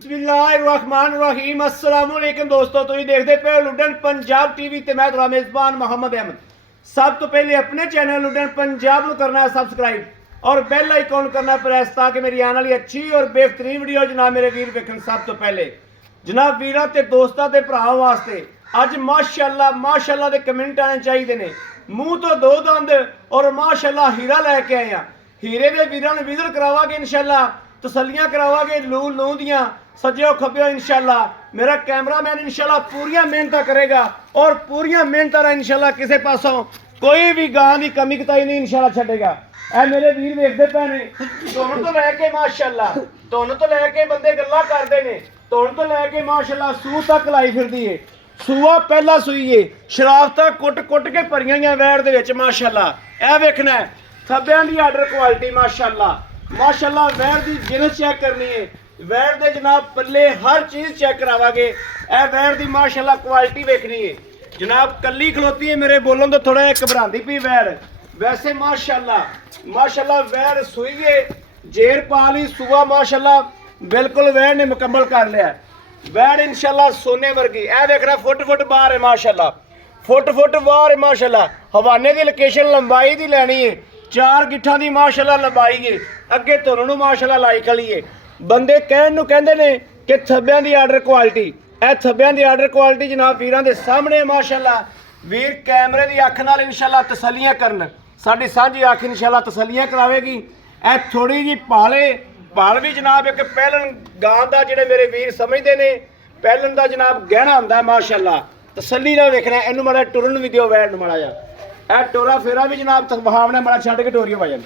बिस्मिल्लाहिर्रहमानिर्रहीम अस्सलाम वालेकुम दोस्तों, तुम देखते पे लुडन पंजाब टीवी ते मैं तुम्हारा मेजबान मोहम्मद अहमद। सब तो पहले अपने चैनल लुडन पंजाब को करना है सब्सक्राइब और बेल आइकॉन करना प्रेस ताकि मेरी आने वाली अच्छी और बेहतरीन वीडियो जनाब मेरे वीर वेखन। सब तो पहले जनाब वीरां ते दोस्तां ते भरावां वास्ते अज माशाअल्लाह दे कमेंट आने चाहिए ने। मूँह तो दो दंद और माशाअल्लाह हीरा लैके आए हैं। हीरे दे वीरां नूं विजिट करावांगे इंशाअल्लाह, तसल्लियां करावांगे लू लू दियां सज्जो खब्बो इंशाअल्लाह। मेरा कैमरामैन इंशाअल्लाह पूरियां मेहनत करेगा और पूरियां मेहनत इंशाअल्लाह किसी पासों कोई भी गां की कमी कताई नहीं इंशाअल्लाह छड्डेगा। ऐ मेरे वीर वेखदे पे ने धुन तो लैके माशाअल्लाह, धुन तो लैके बंदे गल्लां करदे ने, धुन तो लैके माशाअल्लाह सूह तक लाई फिरदी है। सूआ पहला सूई है, शराफतां कुट कुट के भरियां होईयां वैड़ दे विच माशाअल्लाह। ऐ वेखना है थब्बियां दी आर्डर क्वालिटी माशाअल्लाह वैड़ दी जिनस चेक करनी है, वैड़ दे जनाब पल्ले हर चीज़ चेक करावांगे। ए वैड़ दी माशाअल्लाह क्वालिटी वेखनी है जनाब। कल्ली खलोती है मेरे बोलन तो थोड़ा घबरांदी पई वैड़, वैसे माशाअल्लाह वैड़ सूई है, जेर पा ली, सूआ माशाअल्लाह बिल्कुल वैड़ ने मुकम्मल कर लिया। वैड़ इंशाअल्लाह सोने वर्गी। ए देखना फुट बाहर है माशाअल्लाह, फुट बाहर है माशाअल्लाह। हवाने की लोकेशन लंबाई की लैनी है, 4 गिट्ठां दी माशाअल्लाह लंबाई है। अगे तुहानू माशाअल्लाह लाई खली है। बंदे कहण नूं कहंदे ने कि थब्बियां दी आर्डर क्वालिटी, ए थब्बियां दी आर्डर क्वालिटी जनाब वीरां दे सामने माशाअल्लाह। वीर कैमरे दी अख नाल इंशाअल्लाह तसल्लियां करन, साडी सांझी अख इंशाअल्लाह तसल्लियां करावेगी। ए थोड़ी जी भाल भी जनाब एक पहलन गां दा जिहड़े मेरे वीर समझदे ने, पहलन दा जनाब गहना हुंदा माशाअल्लाह। तसल्ली नाल देखना, इहनूं माड़ा टुरन भी दिओ वैड़ नूं माड़ा जा। ए टोरा फेरा भी जनाब बहावना माड़ा छड्ड के टोरियो वजन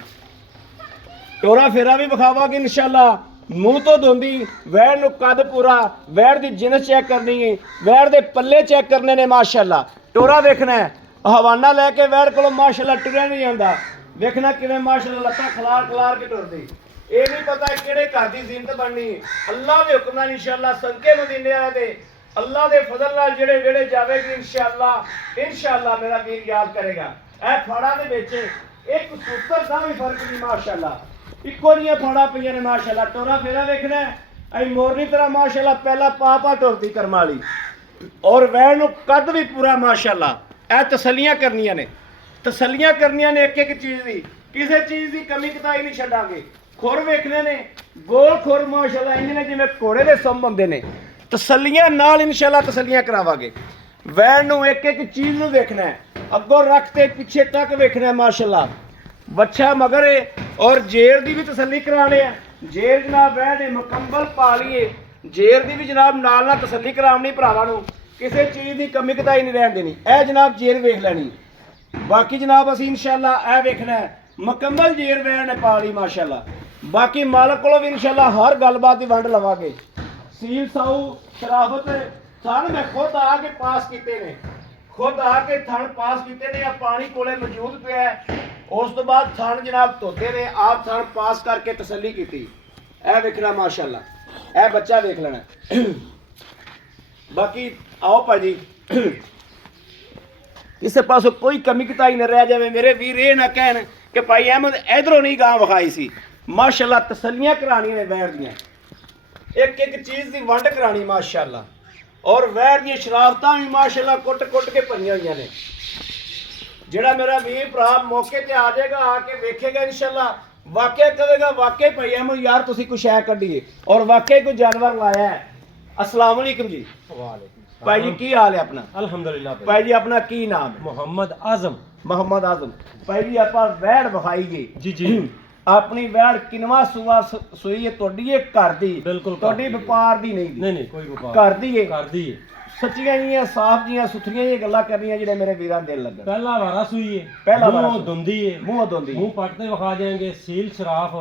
टोरा फेरा भी विखावांगे इंशाअल्लाह। मूँह तो धोंदी वैड़ नूं कद पूरा, वैड़ दी जिनस चेक करनी है, वैड़ दे पल्ले चेक करने ने माशाअल्लाह। टोरा देखना है, हवाना लैके वैड़ कोलों माशाअल्लाह टुरिया नहीं जांदा। देखना किवें माशाअल्लाह लत्तां खलार के टुरदी। ये नहीं पता किहड़े घर दी ज़ीनत बननी है। अल्लाह दे हुक्म नाल इंशाअल्लाह संके मदीने वाले दे अल्लाह दे फजल नाल जेड़े वेड़े जावेगी इंशाअल्लाह मेरा वीर याद करेगा। ए फाड़ा दे विच एक सूत्र दा भी फर्क नहीं माशाअल्लाह, इक्को जिहियां फाड़ा पईयां ने माशाअल्लाह। टोरा फेरा देखना ऐ मोरनी तरह माशाअल्लाह पहला पा टुरदी करम वाली और वैड़ नूं कद भी पूरा माशाअल्लाह। ए तसल्लियां करनियां ने एक चीज़ दी, किसी चीज़ की कमी कताई नहीं छड्डांगे। खुर वेखने ने गोल खुर माशाअल्लाह इंज ने जिवें घोड़े दे सुंभ हुंदे ने। तसल्लियां नाल इंशाअल्लाह तसल्लियां करावांगे। वैड़ नूं एक चीज़ नूं वेखना है, अगों रख ते पिछे तक वेखना है माशाअल्लाह। बच्चा मगर है और जेर दी भी तसल्ली कराने है। जेर जनाब वैड़ ने मुकम्मल पा ली है, जेर दी भी जनाब नाल तसल्ली करावनी भरावां नूं, किसी चीज़ की कमी कताई नहीं रहन देनी। ए जनाब जेर वेख लैनी। बाकी जनाब असीं इंशाअल्लाह ए वेखना है मुकम्मल जेर वैड़ ने पा ली माशाअल्लाह। बाकी मालक कोलों भी इंशाअल्लाह हर गलबात की वंड लवांगे। सील साऊ शराफत थण मैं खुद आके पास किए ने, खुद आके थण पास किए ने। पानी कोले मौजूद पिया है, उस तो बाद थण जनाब धोते ने, आप थण पास करके तसल्ली की। ए वेखना माशाअल्लाह, ए बच्चा देख लेना। बाकी आओ भाजी किसी पासों कोई कमी कताई न रह जाए। मेरे वीर ये ना कहन कि भाई अहमद इधरों नहीं गां विखाई सी। माशाअल्लाह तसल्लियां करानियां ने वैड़ दियां, एक चीज़ की वंड करानी माशाअल्लाह। और वैड़ दी शराफतां भी माशाअल्लाह कुट के भरियां होईयां ने। जिहड़ा मेरा वीर भरा मौके ते आ जाएगा, आके वेखेगा इंशाअल्लाह, वाकई कहेगा वाकई भाई अहमद यार तुसीं कुछ है कड्ढी और वाकई कोई जानवर लाया है। अस्सलाम वालेकुम जी। वालेकुम भाई जी की हाल है अपना? अल्हम्दुलिल्लाह भाई जी अपना की नाम है? मोहम्मद आजम। भाई जी आप वैड़ विखाई जी अपनी वैड़ किनवा सूआ सूई है तुहाडी? ये घर दी बिल्कुल तुहाडी व्यापार दी नहीं कोई व्यापार घर दी है। सच्चियां जियां साफ जियां सुथरियां जियां गल्लां करनियां जिहड़े मेरे वीरां दिल लगन। पहला वारा सूई है, पहला वारा मुंह धुंदी है, मुंह पटते विखा देंगे। सील शराफ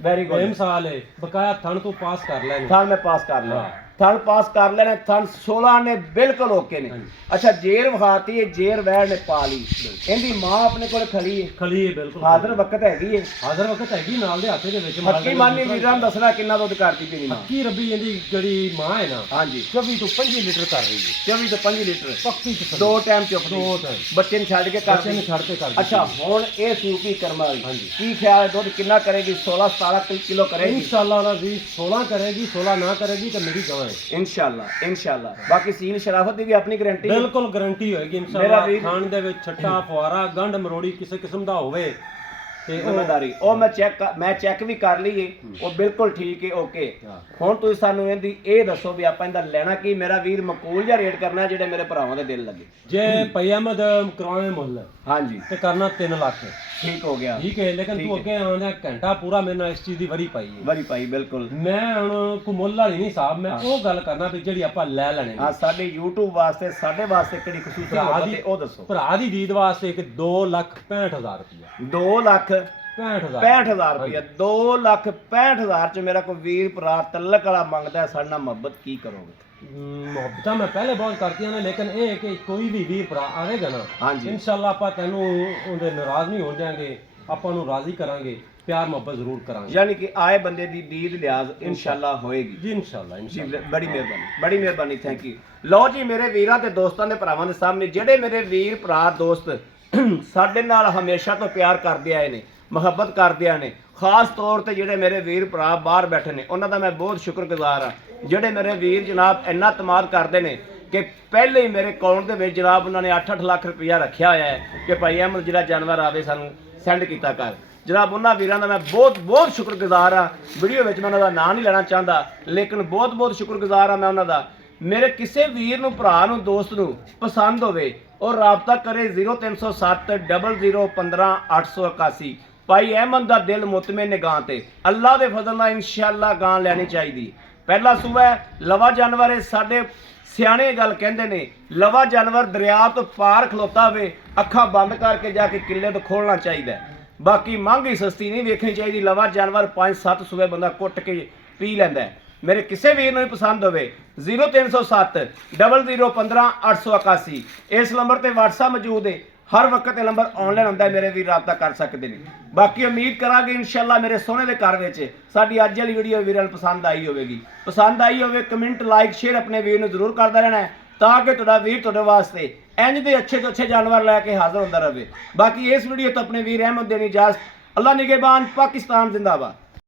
वेरी गुड मिसाल है, बकाया थण तो पास कर लेंगे। थाल में पास कर लिया। ਥਣ ਪਾਸ ਕਰ ਲੈਣੇ ਥਣ 16 ਨੇ ਬਿਲਕੁਲ ਓਕੇ ਨੇ। ਅੱਛਾ ਜੇਰ ਵਹਾਤੀ ਹੈ ਜੇਰ ਵੈੜ ਨੇ ਪਾ ਲਈ ਇਹਦੀ ਮਾਂ ਆਪਣੇ ਕੋਲ ਖੜੀ ਹੈ ਖਲੀ ਹੈ ਬਿਲਕੁਲ ਹਾਜ਼ਰ ਵਕਤ ਹੈਗੀ ਹੈ ਹਾਜ਼ਰ ਵਕਤ ਹੈਗੀ ਨਾਲ ਦੇ ਹੱਥੇ ਦੇ ਵਿੱਚ ਹੱਕੀ ਮਾਨੀ ਵੀਰਾਂ ਨੂੰ ਦੱਸਣਾ ਕਿੰਨਾ ਦੁੱਧ ਕਰਦੀ ਪਈ ਮਾਂ ਹੱਕੀ ਰੱਬੀ ਇਹਦੀ ਜਿਹੜੀ ਮਾਂ ਹੈ ਨਾ ਹਾਂਜੀ 24 ਤੋਂ 25 ਲੀਟਰ ਕਰ ਰਹੀ ਹੈ 24 ਤੋਂ 25 ਲੀਟਰ ਪੱਕੀ ਚ ਦੋ ਟਾਈਮ ਚੁੱਪ ਦੋ ਟਾਈਮ ਬੱਚੇ ਨੂੰ ਛੱਡ ਕੇ ਬੱਚੇ ਨੂੰ ਕਰਦੀ ਛੱਡ ਕੇ ਕਰ ਅੱਛਾ ਹੁਣ ਇਹ ਸੂਪੀ ਕਰਮਾ ਵਾਲੀ ਹਾਂਜੀ। ਕੀ ਖਿਆਲ ਹੈ ਦੁੱਧ ਕਿੰਨਾ ਕਰੇਗੀ 16 17 ਕਿਲੋ ਕਰੇਗੀ ਇਨਸ਼ਾਅੱਲਾ ਜੀ 16 ਕਰੇਗੀ 16 ਨਾ ਕਰੇਗੀ ਤਾਂ ਮੇਰੀ ਗਾਂ ਹੈ ਇਨਸ਼ਾਅੱਲਾ ਬਾਕੀ ਸੀਲ ਸ਼ਰਾਫਤ ਦੀ ਵੀ ਆਪਣੀ ਗਾਰੰਟੀ ਬਿਲਕੁਲ ਗਾਰੰਟੀ ਹੋਏਗੀ ਮੇਰਾ ਇਨਸ਼ਾਅੱਲਾ ਵੀਰ- ਖਾਣ ਦੇ ਵਿੱਚ ਛੱਟਾ ਫੁਆਰਾ ਗੰਢ ਮਰੋੜੀ ਕਿਸੇ ਕਿਸਮ ਦਾ ਹੋਵੇ ਤੇ ਉਹ ਜ਼ਿੰਮੇਦਾਰੀ ਉਹ ਮੈਂ ਚੈੱਕ ਵੀ ਕਰ ਲਈਏ ਉਹ ਬਿਲਕੁਲ ਠੀਕ ਹੈ ਓਕੇ ਹਾਂ। ਹੁਣ ਤੁਸੀਂ ਸਾਨੂੰ ਇਹਦੀ ਇਹ ਦੱਸੋ ਵੀ ਆਪਾਂ ਇਹਦਾ ਲੈਣਾ ਕੀ ਮੇਰਾ ਵੀਰ ਮਕੂਲ ਜਿਹਾ ਰੇਟ ਕਰਨਾ ਜਿਹੜੇ ਮੇਰੇ ਭਰਾਵਾਂ ਦੇ ਦਿਲ ਲੱਗੇ ਜੇ ਪਈ ਅਹਿਮਦ ਕਰਾਉਣੇ ਮੁੱਲ ਹਾਂਜੀ ਤੇ ਕਰਨਾ 3 ਲੱਖ ਠੀਕ ਹੋ ਗਿਆ ਠੀਕ ਹੈ ਲੇਕਿਨ ਤੂੰ ਅੱਗੇ ਆਉਂਦਾ ਘੰਟਾ ਪੂਰਾ ਮੇਰੇ ਨਾਲ ਇਸ ਚੀਜ਼ ਦੀ ਵਰੀ ਪਾਈ ਹੈ ਵਰੀ ਭਾਈ ਬਿਲਕੁਲ ਮੈਂ ਹੁਣ ਕੋਈ ਮੁੱਲ ਵਾਲੀ ਨਹੀਂ ਸਾਹਿਬ ਮੈਂ ਉਹ ਗੱਲ ਕਰਨਾ ਵੀ ਜਿਹੜੀ ਆਪਾਂ ਲੈ ਲੈਣੇ ਨੇ। ਆ ਸਾਡੇ YouTube ਵਾਸਤੇ ਸਾਡੇ ਵਾਸਤੇ ਕਿਹੜੀ ਖੁਸ਼ੂਸੀ ਭਰਾ ਮੁਹੱਬਤ ਦੀ ਹੈ ਉਹ ਦੱਸੋ ਭਰਾ ਦੀ ਦੀਦ ਵਾਸਤੇ ਇੱਕ 2,65,000 ਰੁਪਇਆ 2 ਲੱਖ 65,000 65,000 ਰੁਪਇਆ 2,65,000 ਚ ਮੇਰਾ ਕੋਈ ਵੀਰ ਭਰਾ ਤਲਕ ਵਾਲਾ ਮੰਗਦਾ ਹੈ ਸਾਡੇ ਨਾਲ ਮੁਹੱਬਤ ਕੀ ਕਰੋਗੇ ਮੁਹੱਬਤਾਂ ਮੈਂ ਪਹਿਲੇ ਬਹੁਤ ਕਰਤੀਆਂ ਨੇ ਲੇਕਿਨ ਇਹ ਹੈ ਕਿ ਕੋਈ ਵੀ ਵੀਰ ਭਰਾ ਆਵੇਗਾ ਨਾ ਹਾਂਜੀ ਇਨਸ਼ਾਅੱਲਾ ਆਪਾਂ ਤੈਨੂੰ ਉਹਦੇ ਨਾਰਾਜ਼ ਨਹੀਂ ਹੋ ਜਾਾਂਗੇ ਆਪਾਂ ਨੂੰ ਰਾਜ਼ੀ ਕਰਾਂਗੇ ਪਿਆਰ ਮੁਹੱਬਤ ਜ਼ਰੂਰ ਕਰਾਂਗੇ ਯਾਨੀ ਕਿ ਆਏ ਬੰਦੇ ਦੀ ਦੀਦ ਲਿਆਜ਼ ਇਨਸ਼ਾਅੱਲਾ ਹੋਏਗੀ ਜੀ ਇਨਸ਼ਾਅੱਲਾ ਜੀ ਬੜੀ ਮਿਹਰਬਾਨੀ ਥੈਂਕ ਯੂ ਲਓ ਜੀ ਮੇਰੇ ਵੀਰਾਂ ਤੇ ਦੋਸਤਾਂ ਦੇ ਭਰਾਵਾਂ ਦੇ ਸਾਹਮਣੇ ਜਿਹੜੇ ਮੇਰੇ ਵੀਰ ਭਰਾ ਦੋਸਤ ਸਾਡੇ ਨਾਲ ਹਮੇਸ਼ਾ ਤੋਂ ਪਿਆਰ ਕਰਦੇ ਆਏ ਨੇ ਮੁਹੱਬਤ ਕਰਦੇ ਆਏ ਨੇ ਖਾਸ ਤੌਰ ਤੇ ਜਿਹੜੇ ਮੇਰੇ ਵੀਰ ਭਰਾ ਬਾਹਰ ਬੈਠੇ ਨੇ ਉਹਨਾਂ ਦਾ ਮੈਂ ਬਹੁਤ ਸ਼ੁਕਰਗੁਜ਼ਾਰ ਹਾਂ ਜਿਹੜੇ ਮੇਰੇ ਵੀਰ ਜਨਾਬ ਇੰਨਾ ਤਮਾਦ ਕਰਦੇ ਨੇ ਕਿ ਪਹਿਲੇ ਹੀ ਮੇਰੇ ਅਕਾਊਂਟ ਦੇ ਵਿੱਚ ਜਨਾਬ ਉਹਨਾਂ ਨੇ 8-8 ਲੱਖ ਰੁਪਇਆ ਰੱਖਿਆ ਹੋਇਆ ਹੈ ਕਿ ਭਾਈ ਅਹਿਮਦ ਜਿਹੜਾ ਜਾਨਵਰ ਆਵੇ ਸਾਨੂੰ ਸੈਂਡ ਕੀਤਾ ਕਰ ਜਨਾਬ ਉਹਨਾਂ ਵੀਰਾਂ ਦਾ ਮੈਂ ਬਹੁਤ ਸ਼ੁਕਰਗੁਜ਼ਾਰ ਹਾਂ ਵੀਡੀਓ ਵਿੱਚ ਮੈਂ ਉਹਨਾਂ ਦਾ ਨਾਂ ਨਹੀਂ ਲੈਣਾ ਚਾਹੁੰਦਾ ਲੇਕਿਨ ਬਹੁਤ ਸ਼ੁਕਰਗੁਜ਼ਾਰ ਹਾਂ ਮੈਂ ਉਹਨਾਂ ਦਾ ਮੇਰੇ ਕਿਸੇ ਵੀਰ ਨੂੰ ਭਰਾ ਨੂੰ ਦੋਸਤ ਨੂੰ ਪਸੰਦ ਹੋਵੇ ਉਹ ਰਾਬਤਾ ਕਰੇ 0307 0015 881 ਭਾਈ ਅਹਿਮਦ ਦਾ ਦਿਲ ਮੁਤਮਿਨ ਨਿਗਾਹ ਤੇ ਅੱਲਾ ਦੇ ਫਜ਼ਲ ਨਾਲ ਇਨਸ਼ਾਅੱਲਾ ਗਾਂ ਲੈਣੀ ਚਾਹੀਦੀ ਪਹਿਲਾ ਸੂਬਾ ਲਵਾ ਜਾਨਵਰ ਹੈ ਸਾਡੇ ਸਿਆਣੇ ਗੱਲ ਕਹਿੰਦੇ ਨੇ ਲਵਾ ਜਾਨਵਰ ਦਰਿਆ ਤੋਂ ਪਾਰ ਖਲੋਤਾ ਹੋਵੇ ਅੱਖਾਂ ਬੰਦ ਕਰਕੇ ਜਾ ਕੇ ਕਿੱਲੇ ਤੋਂ ਖੋਲਣਾ ਚਾਹੀਦਾ ਬਾਕੀ ਮਹਿੰਗੀ ਸਸਤੀ ਨਹੀਂ ਵੇਖਣੀ ਚਾਹੀਦੀ ਲਵਾ ਜਾਨਵਰ 5-7 ਸੂਬੇ ਬੰਦਾ ਕੁੱਟ ਕੇ ਪੀ ਲੈਂਦਾ ਮੇਰੇ ਕਿਸੇ ਵੀਰ ਨੂੰ ਪਸੰਦ ਹੋਵੇ 0307 0015 881 ਇਸ ਨੰਬਰ ਤੇ WhatsApp ਮੌਜੂਦ ਹੈ ਹਰ ਵਕਤ ਇਹ ਨੰਬਰ ਆਨਲਾਈਨ ਹੁੰਦਾ ਹੈ ਮੇਰੇ ਵੀਰ ਰਾਬਤਾ ਕਰ ਸਕਦੇ ਨੇ ਬਾਕੀ ਉਮੀਦ ਕਰਾਂਗੇ ਇਨਸ਼ਾਅੱਲਾ ਮੇਰੇ ਸੋਹਣੇ ਦੇ ਘਰ ਵਿੱਚ ਸਾਡੀ ਅੱਜ ਵਾਲੀ ਵੀਡੀਓ ਵੀਰਾਂ ਨੂੰ ਪਸੰਦ ਆਈ ਹੋਵੇਗੀ ਪਸੰਦ ਆਈ ਹੋਵੇ ਕਮੈਂਟ ਲਾਈਕ ਸ਼ੇਅਰ ਆਪਣੇ ਵੀਰ ਨੂੰ ਜ਼ਰੂਰ ਕਰਦਾ ਰਹਿਣਾ ਹੈ ਤਾਂ ਕਿ ਤੁਹਾਡਾ ਵੀਰ ਤੁਹਾਡੇ ਵਾਸਤੇ ਇੰਜ ਦੇ ਅੱਛੇ ਤੋਂ ਅੱਛੇ ਜਾਨਵਰ ਲੈ ਕੇ ਹਾਜ਼ਰ ਹੁੰਦਾ ਰਹੇ ਬਾਕੀ ਇਸ ਵੀਡੀਓ ਤੋਂ ਆਪਣੇ ਵੀਰ ਅਹਿਮਦ ਦੇਣੀ ਇਜਾਜ਼ਤ ਅੱਲਾ ਨਿਗਹਿਬਾਨ ਪਾਕਿਸਤਾਨ ਜ਼ਿੰਦਾਬਾਦ